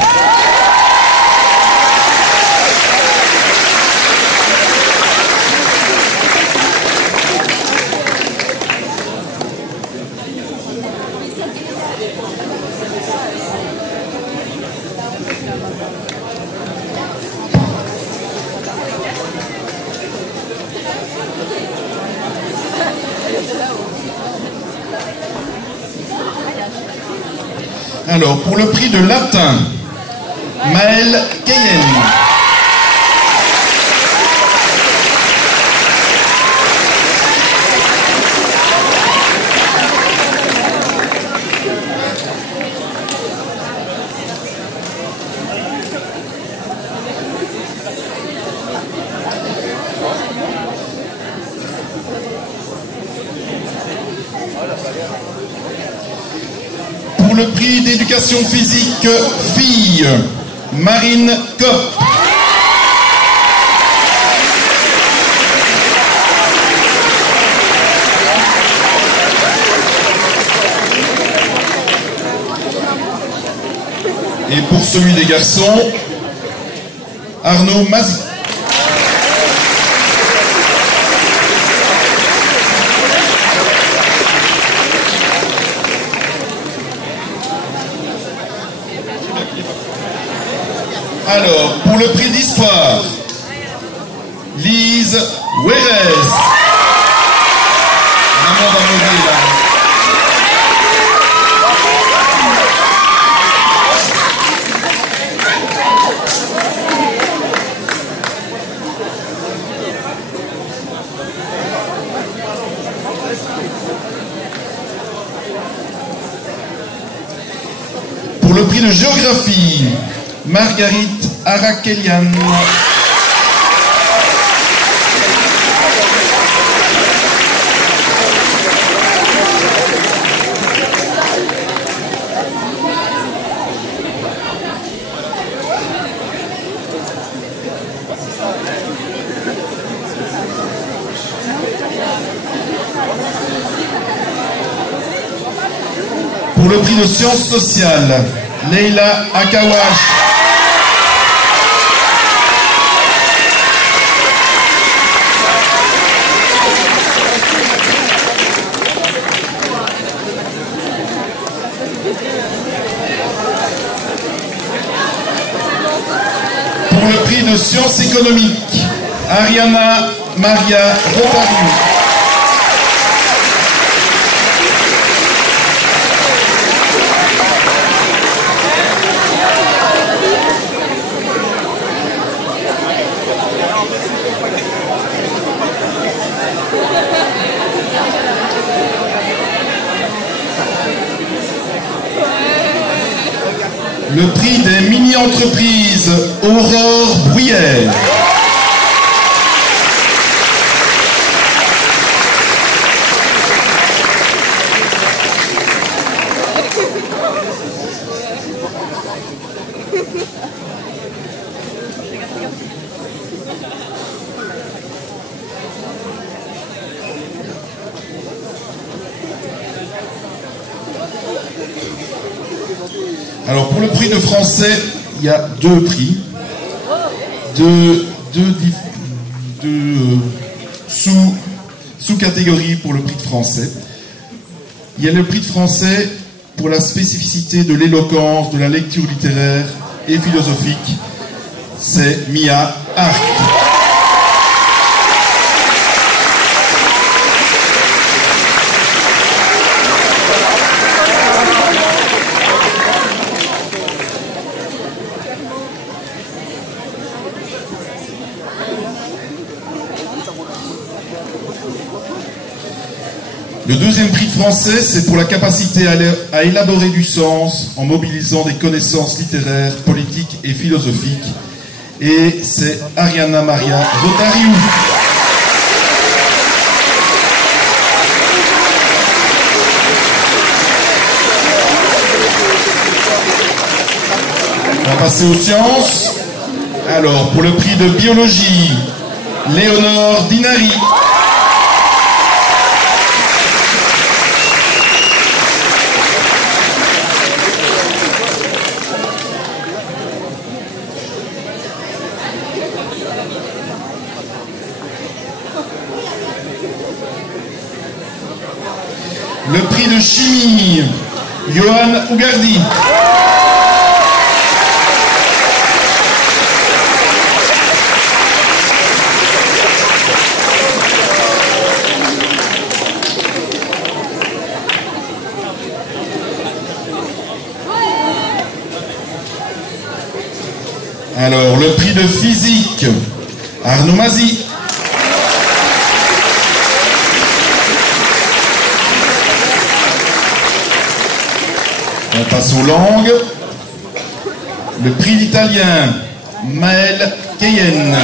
Alors, pour le prix de latin, Maël Cayenne. Pour le prix d'éducation physique fille, Marine Kopp. Et pour celui des garçons, Arnaud Mazy. Alors, pour le prix d'histoire, Lise Wérez. Maman va mourir là. Pour le prix de géographie, Marguerite Arakelian. Pour le prix de sciences sociales, Leila Akawash. Pour le prix de sciences économiques, Ariana Maria Rotario. Le prix des mini-entreprises, Aurore Bruyère. Alors pour le prix de français, il y a deux prix, deux sous-catégories pour le prix de français. Il y a le prix de français pour la spécificité de l'éloquence, de la lecture littéraire et philosophique. C'est Mia Arc. Le deuxième prix de français, c'est pour la capacité à élaborer du sens en mobilisant des connaissances littéraires, politiques et philosophiques. Et c'est Ariana Maria Rotariou. On va passer aux sciences. Alors, pour le prix de biologie, Léonore Dinari. Le prix de chimie, Johan Ougardi. Alors, le prix de physique, Arnaud Mazy. On passe aux langues. Le prix d'italien, Maël Keyen.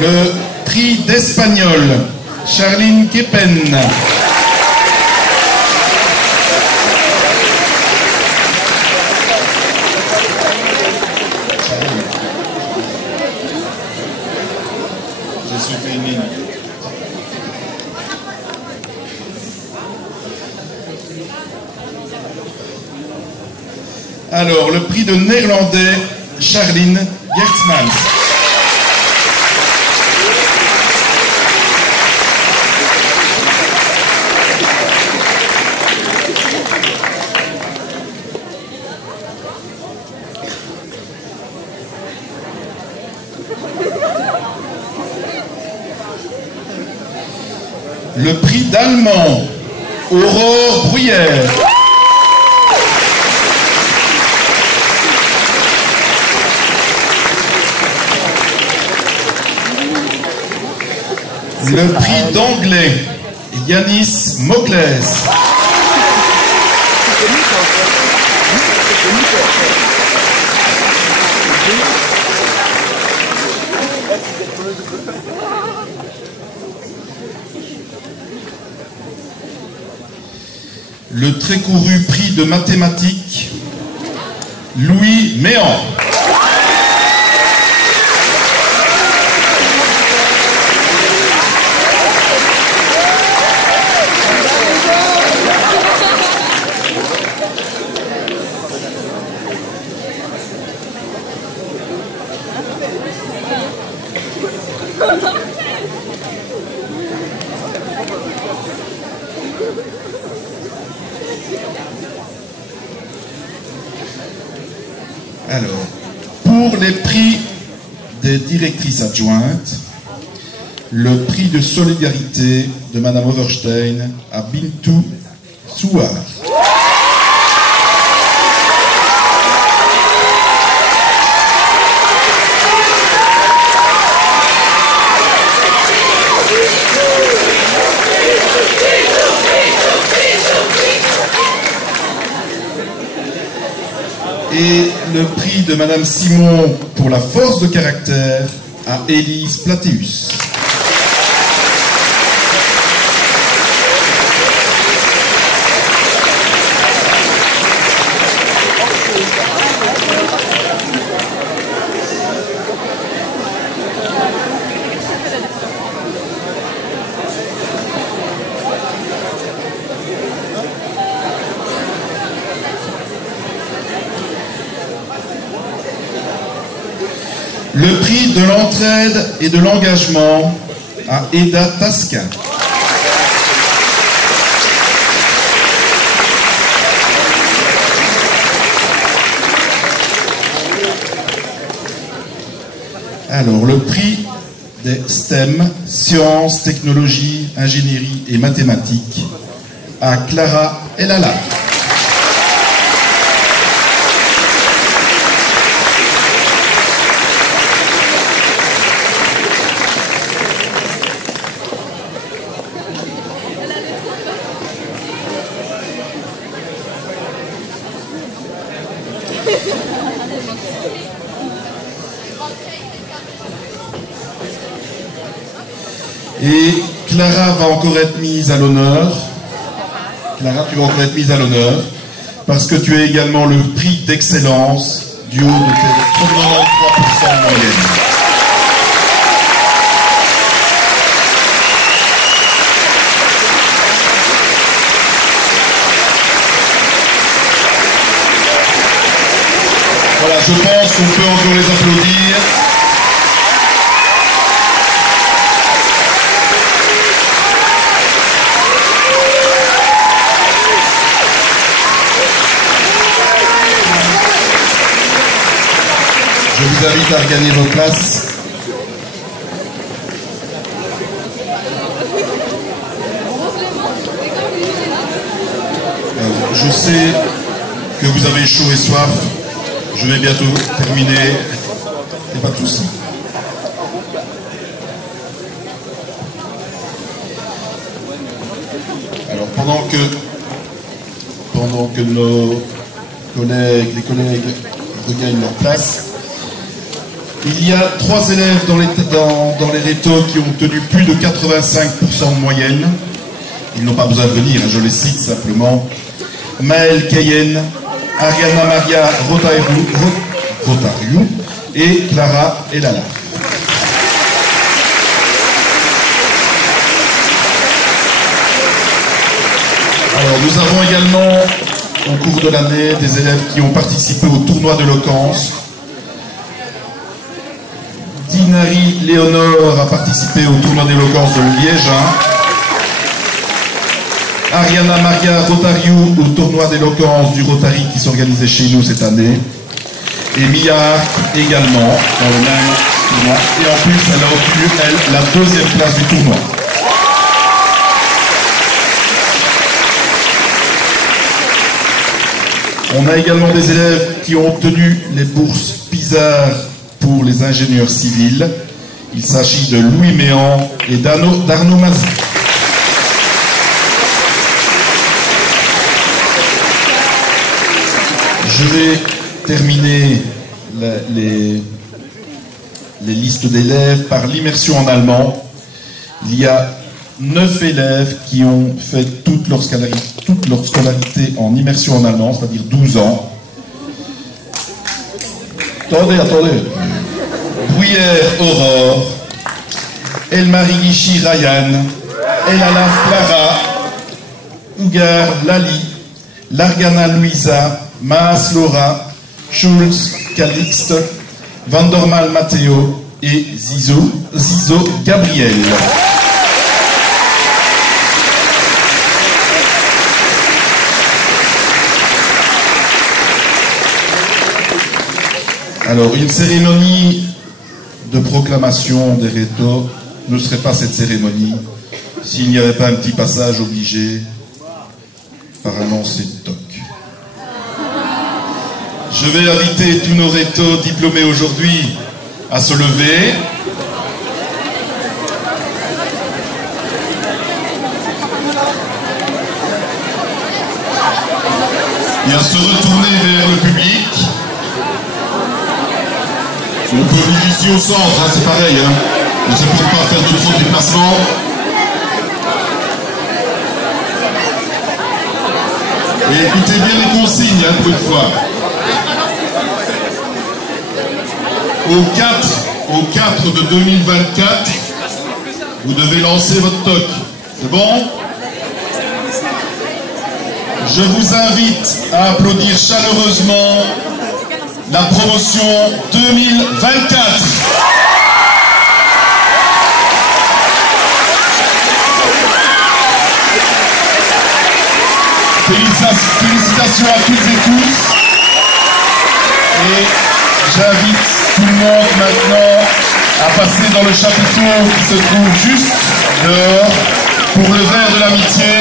Le prix d'espagnol, Charline Kepen. Alors, le prix de néerlandais, Charline Gertsmans. Le prix d'allemand, Aurore Bruyère. Le prix d'anglais, Yanis Mokles. Le très couru prix de mathématiques, Louis Méan. Alors, pour les prix des directrices adjointes, le prix de solidarité de Madame Overstein à Bintou Souar. Et le prix de Madame Simon pour la force de caractère à Élise Platéus. Le prix de l'entraide et de l'engagement à Eda Tasquin. Alors, le prix des STEM, sciences, technologies, ingénierie et mathématiques, à Clara Elala. Et Clara va encore être mise à l'honneur. Clara, tu vas encore être mise à l'honneur parce que tu as également le prix d'excellence du haut de tes 93% de moyenne. Voilà, je pense qu'on peut encore les applaudir. vous invite à regagner vos places. Je sais que vous avez chaud et soif. Je vais bientôt terminer. Et pas de soucis. Alors pendant que nos collègues, les collègues regagnent leur place, il y a 3 élèves dans les rétos qui ont obtenu plus de 85% de moyenne. Ils n'ont pas besoin de venir, je les cite simplement. Maëlle Cayenne, Ariana Maria Rotariou et Clara Elala. Alors nous avons également au cours de l'année des élèves qui ont participé au tournoi d'éloquence. Dinari Léonore a participé au tournoi d'éloquence de Liège. Ariana Maria Rotariou au tournoi d'éloquence du Rotary qui s'organisait chez nous cette année. Et Mia également dans le même tournoi. Et en plus, elle a obtenu, elle, la 2e place du tournoi. On a également des élèves qui ont obtenu les bourses PISA pour les ingénieurs civils. Il s'agit de Louis Méan et d'Arnaud Mazzi. Je vais terminer les listes d'élèves par l'immersion en allemand. Il y a 9 élèves qui ont fait toute leur scolarité en immersion en allemand, c'est-à-dire 12 ans. Attendez. Bruyère Aurore, Elmarie Guichy Ryan, Elalaf Clara, Ougar Lali, Largana Louisa, Maas Laura, Schulz Calixte, Vandermal Matteo et Zizo Gabriel. Alors, une cérémonie de proclamation des rétos ne serait pas cette cérémonie s'il n'y avait pas un petit passage obligé par un lancer de toc. Je vais inviter tous nos rétos diplômés aujourd'hui à se lever. Et à se retourner vers le public. On peut venir ici au centre, c'est pareil. On ne sait peut-être pas faire de trop de déplacements. Et écoutez bien les consignes, pour une fois. Au 4 de 2024, vous devez lancer votre toc. C'est bon? Je vous invite à applaudir chaleureusement la promotion 2024. Félicitations à toutes et tous. Et j'invite tout le monde maintenant à passer dans le chapiteau qui se trouve juste dehors pour le verre de l'amitié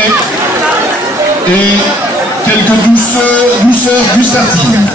et quelques douceurs gustatives.